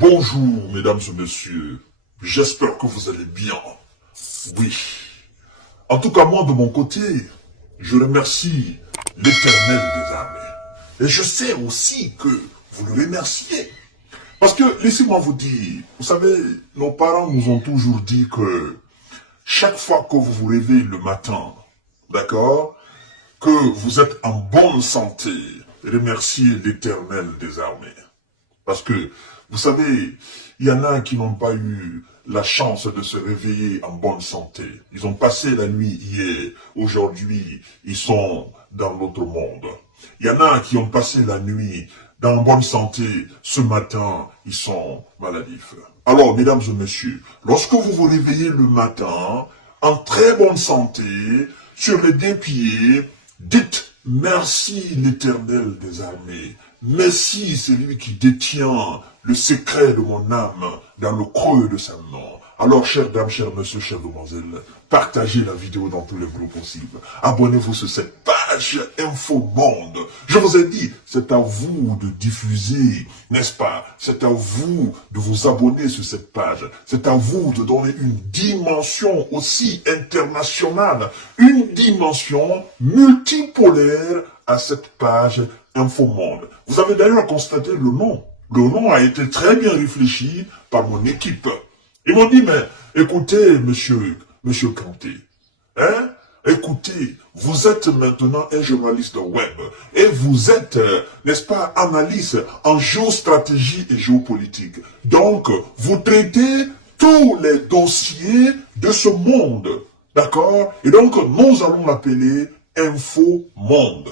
Bonjour, mesdames et messieurs. J'espère que vous allez bien. Oui. En tout cas, moi, de mon côté, je remercie l'Éternel des armées. Et je sais aussi que vous le remerciez. Parce que, laissez-moi vous dire, vous savez, nos parents nous ont toujours dit que chaque fois que vous vous réveillez le matin, d'accord, que vous êtes en bonne santé, remerciez l'Éternel des armées. Parce que, vous savez, il y en a qui n'ont pas eu la chance de se réveiller en bonne santé. Ils ont passé la nuit hier. Aujourd'hui, ils sont dans l'autre monde. Il y en a qui ont passé la nuit dans bonne santé. Ce matin, ils sont maladifs. Alors, mesdames et messieurs, lorsque vous vous réveillez le matin, en très bonne santé, sur les deux pieds, dites merci l'Éternel des armées. Merci celui qui détient le secret de mon âme dans le creux de sa main. Alors, chères dames, chers messieurs, chères demoiselles, partagez la vidéo dans tous les groupes possibles. Abonnez-vous sur cette page Info Monde. Je vous ai dit, c'est à vous de diffuser, n'est-ce pas? C'est à vous de vous abonner sur cette page. C'est à vous de donner une dimension aussi internationale, une dimension multipolaire à cette page Info Monde. Vous avez d'ailleurs constaté le nom. Le nom a été très bien réfléchi par mon équipe. Ils m'ont dit, mais écoutez, monsieur Kanté, hein, écoutez, vous êtes maintenant un journaliste web et vous êtes, n'est-ce pas, analyste en géostratégie et géopolitique. Donc, vous traitez tous les dossiers de ce monde, d'accord? Et donc, nous allons l'appeler Info Monde.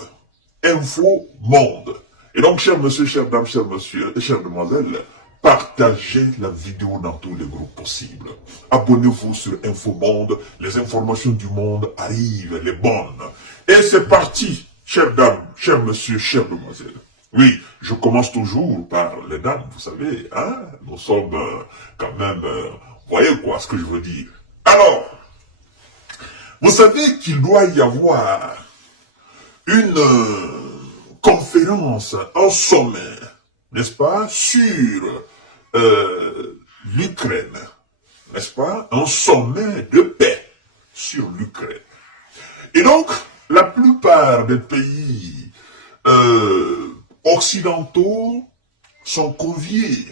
Info Monde. Et donc, chers messieurs, chères dames, chers messieurs et chères demoiselles, partagez la vidéo dans tous les groupes possibles. Abonnez-vous sur Infomonde. Les informations du monde arrivent, les bonnes. Et c'est parti, chères dames, chers messieurs, chères demoiselles. Oui, je commence toujours par les dames, vous savez, hein. Nous sommes quand même, voyez quoi ce que je veux dire. Alors, vous savez qu'il doit y avoir une conférence, un sommet, n'est-ce pas, sur l'Ukraine, n'est-ce pas, un sommet de paix sur l'Ukraine. Et donc, la plupart des pays occidentaux sont conviés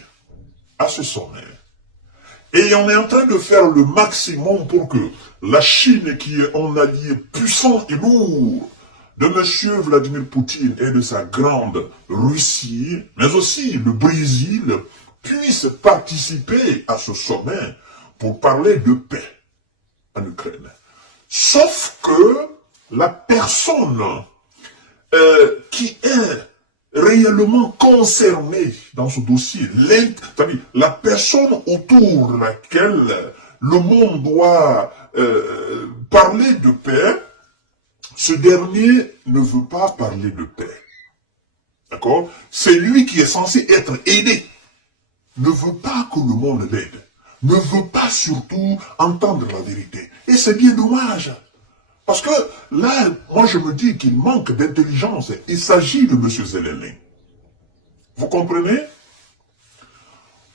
à ce sommet. Et on est en train de faire le maximum pour que la Chine, qui est un allié puissant et lourd de M. Vladimir Poutine et de sa grande Russie, mais aussi le Brésil, puissent participer à ce sommet pour parler de paix en Ukraine. Sauf que la personne qui est réellement concernée dans ce dossier, c'est-à-dire la personne autour de laquelle le monde doit parler de paix, ce dernier ne veut pas parler de paix. D'accord? C'est lui qui est censé être aidé. Ne veut pas que le monde l'aide. Ne veut pas surtout entendre la vérité. Et c'est bien dommage. Parce que là, moi je me dis qu'il manque d'intelligence. Il s'agit de M. Zelensky. Vous comprenez?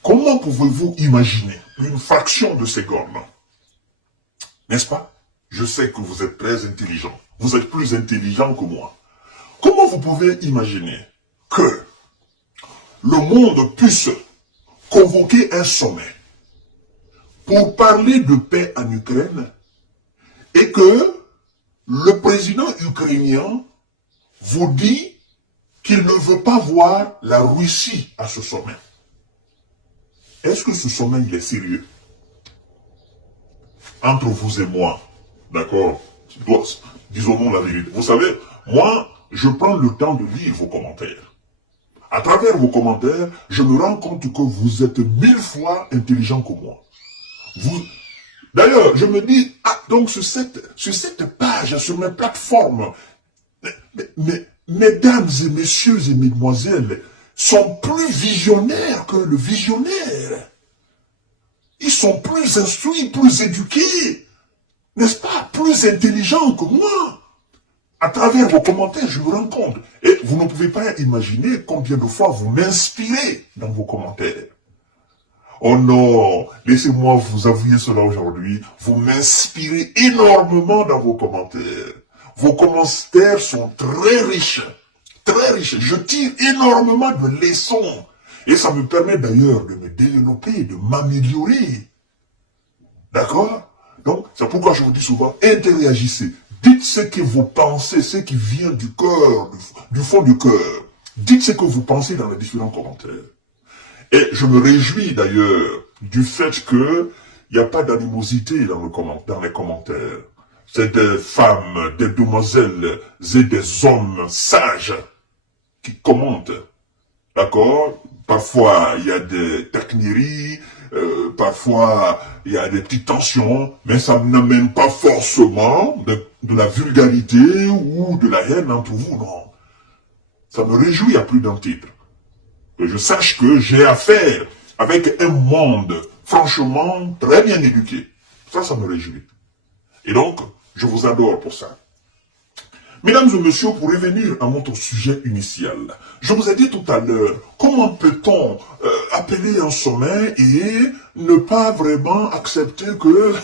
Comment pouvez-vous imaginer une fraction de ces gommes? N'est-ce pas? Je sais que vous êtes très intelligent. Vous êtes plus intelligent que moi. Comment vous pouvez imaginer que le monde puisse convoquer un sommet pour parler de paix en Ukraine et que le président ukrainien vous dit qu'il ne veut pas voir la Russie à ce sommet? Est-ce que ce sommet il est sérieux? Entre vous et moi, d'accord? Disons-nous la vérité. Vous savez, moi, je prends le temps de lire vos commentaires. À travers vos commentaires, je me rends compte que vous êtes 1000 fois intelligent que moi. D'ailleurs, je me dis, ah, donc sur cette page, sur mes plateformes, mesdames et messieurs et mesdemoiselles sont plus visionnaires que le visionnaire. Ils sont plus instruits, plus éduqués, n'est-ce pas, plus intelligents que moi. À travers vos commentaires, je me rends compte. Et vous ne pouvez pas imaginer combien de fois vous m'inspirez dans vos commentaires. Oh non, laissez-moi vous avouer cela aujourd'hui. Vous m'inspirez énormément dans vos commentaires. Vos commentaires sont très riches. Très riches. Je tire énormément de leçons. Et ça me permet d'ailleurs de me développer, de m'améliorer. D'accord? Donc, c'est pourquoi je vous dis souvent, interagissez. Dites ce que vous pensez, ce qui vient du cœur, du fond du cœur. Dites ce que vous pensez dans les différents commentaires. Et je me réjouis d'ailleurs du fait qu'il n'y a pas d'animosité dans les commentaires. C'est des femmes, des demoiselles et des hommes sages qui commentent. D'accord? Parfois, il y a des taquineries, parfois, il y a des petites tensions, mais ça n'amène pas forcément de la vulgarité ou de la haine entre vous, non. Ça me réjouit à plus d'un titre. Que je sache que j'ai affaire avec un monde, franchement, très bien éduqué. Ça me réjouit. Et donc, je vous adore pour ça. Mesdames et messieurs, pour revenir à notre sujet initial, je vous ai dit tout à l'heure, comment peut-on appeler un sommet et ne pas vraiment accepter que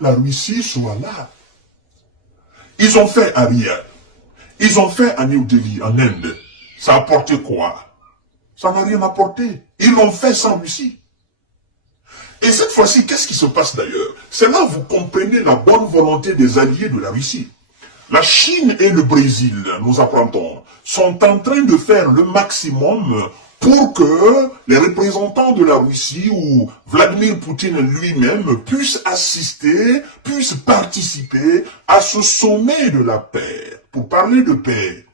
la Russie soit là? Ils ont fait à Riyad, ils ont fait à New Delhi, en Inde. Ça a apporté quoi? Ça n'a rien apporté. Ils l'ont fait sans Russie. Et cette fois-ci, qu'est-ce qui se passe d'ailleurs? C'est là que vous comprenez la bonne volonté des alliés de la Russie. La Chine et le Brésil, nous apprendons, sont en train de faire le maximum pour que les représentants de la Russie ou Vladimir Poutine lui-même puissent assister, puissent participer à ce sommet de la paix, pour parler de paix.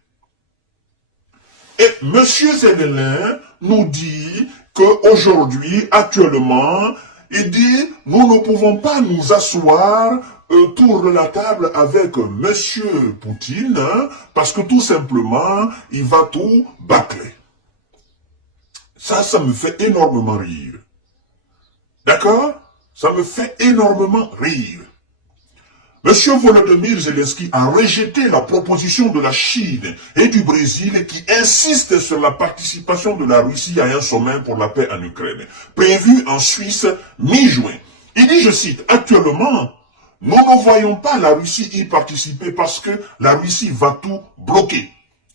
Et M. Zelensky nous dit qu'aujourd'hui, actuellement, il dit, nous ne pouvons pas nous asseoir autour de la table avec M. Poutine, parce que tout simplement, il va tout bâcler. Ça me fait énormément rire. D'accord? Ça me fait énormément rire. Monsieur Volodymyr Zelensky a rejeté la proposition de la Chine et du Brésil qui insiste sur la participation de la Russie à un sommet pour la paix en Ukraine, prévu en Suisse mi-juin. Il dit, je cite, actuellement, nous ne voyons pas la Russie y participer parce que la Russie va tout bloquer.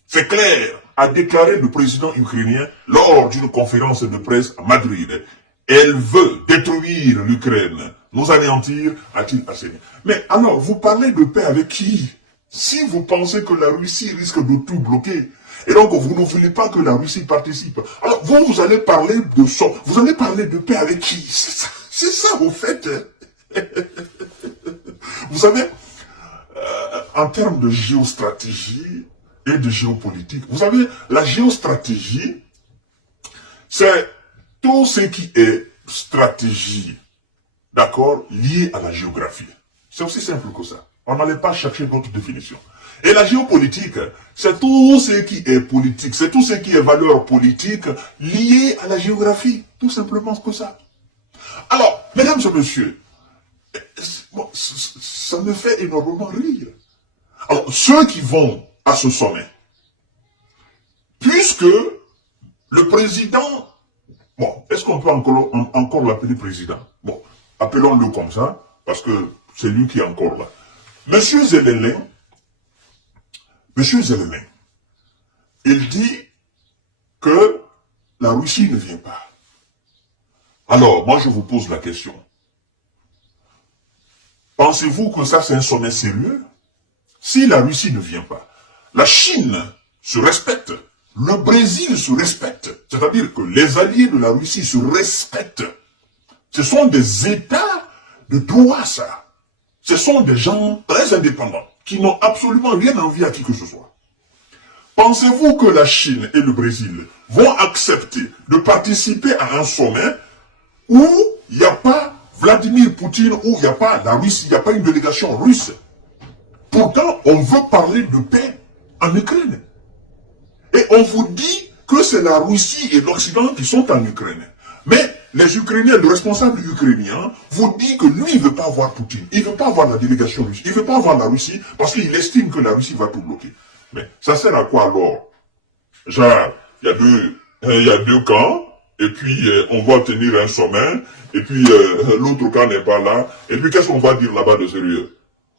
C'est clair, a déclaré le président ukrainien lors d'une conférence de presse à Madrid. Elle veut détruire l'Ukraine, nous anéantir, a-t-il asséné. Mais alors, vous parlez de paix avec qui? Si vous pensez que la Russie risque de tout bloquer, et donc vous ne voulez pas que la Russie participe, alors vous allez parler de ça, vous allez parler de paix avec qui? C'est ça, au fait. Vous savez, en termes de géostratégie et de géopolitique, vous savez, la géostratégie, c'est tout ce qui est stratégie, d'accord, lié à la géographie. C'est aussi simple que ça. On n'allait pas chercher d'autres définitions. Et la géopolitique, c'est tout ce qui est politique, c'est tout ce qui est valeur politique liée à la géographie. Tout simplement que ça. Alors, mesdames et messieurs, ça me fait énormément rire. Alors, ceux qui vont à ce sommet, puisque le président, bon, est-ce qu'on peut encore l'appeler président? Bon, appelons-le comme ça, parce que c'est lui qui est encore là. Monsieur Zelensky, il dit que la Russie ne vient pas. Alors, moi je vous pose la question. Pensez-vous que ça c'est un sommet sérieux? Si la Russie ne vient pas, la Chine se respecte, le Brésil se respecte, c'est-à-dire que les alliés de la Russie se respectent. Ce sont des États de droit, ça. Ce sont des gens très indépendants, qui n'ont absolument rien envie à qui que ce soit. Pensez-vous que la Chine et le Brésil vont accepter de participer à un sommet où il n'y a pas Vladimir Poutine, où il n'y a pas la Russie, il n'y a pas une délégation russe? Pourtant, on veut parler de paix en Ukraine. Et on vous dit que c'est la Russie et l'Occident qui sont en Ukraine. Mais les Ukrainiens, le responsable ukrainien, vous dit que lui, il ne veut pas avoir Poutine. Il ne veut pas avoir la délégation russe. Il ne veut pas avoir la Russie parce qu'il estime que la Russie va tout bloquer. Mais ça sert à quoi alors? Genre, il y a deux camps et puis on va tenir un sommet, et puis l'autre camp n'est pas là, et puis qu'est-ce qu'on va dire là-bas de sérieux?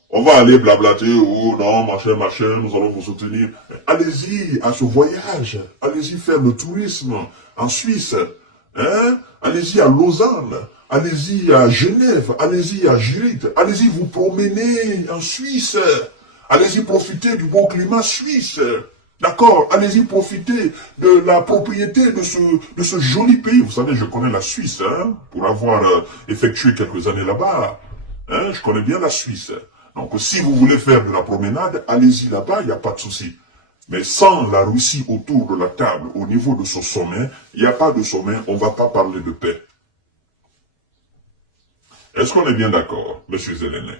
On va aller blablater, oh non, machin, machin, nous allons vous soutenir. Allez-y à ce voyage, allez-y faire le tourisme en Suisse, hein? Allez-y à Lausanne, allez-y à Genève, allez-y à Zurich, allez-y vous promener en Suisse, allez-y profiter du bon climat suisse. D'accord, allez-y profiter de la propriété de ce joli pays. Vous savez, je connais la Suisse, hein, pour avoir effectué quelques années là-bas. Hein, je connais bien la Suisse. Donc, si vous voulez faire de la promenade, allez-y là-bas, il n'y a pas de souci. Mais sans la Russie autour de la table, au niveau de ce sommet, il n'y a pas de sommet, on ne va pas parler de paix. Est-ce qu'on est bien d'accord, monsieur Zelensky?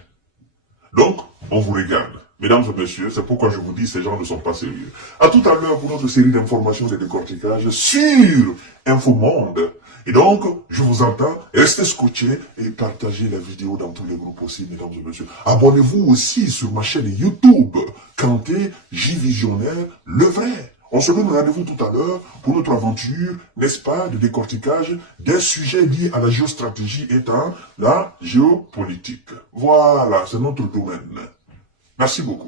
Donc, on vous regarde. Mesdames et messieurs, c'est pourquoi je vous dis, ces gens ne sont pas sérieux. À tout à l'heure pour notre série d'informations et de décortiquages sur Infomonde. Et donc, je vous entends, restez scotchés et partagez la vidéo dans tous les groupes aussi, mesdames et messieurs. Abonnez-vous aussi sur ma chaîne YouTube, Kanté, J-Visionnaire, le vrai. On se donne rendez-vous tout à l'heure pour notre aventure, n'est-ce pas, de décortiquage des sujets liés à la géostratégie étant la géopolitique. Voilà, c'est notre domaine. Merci beaucoup.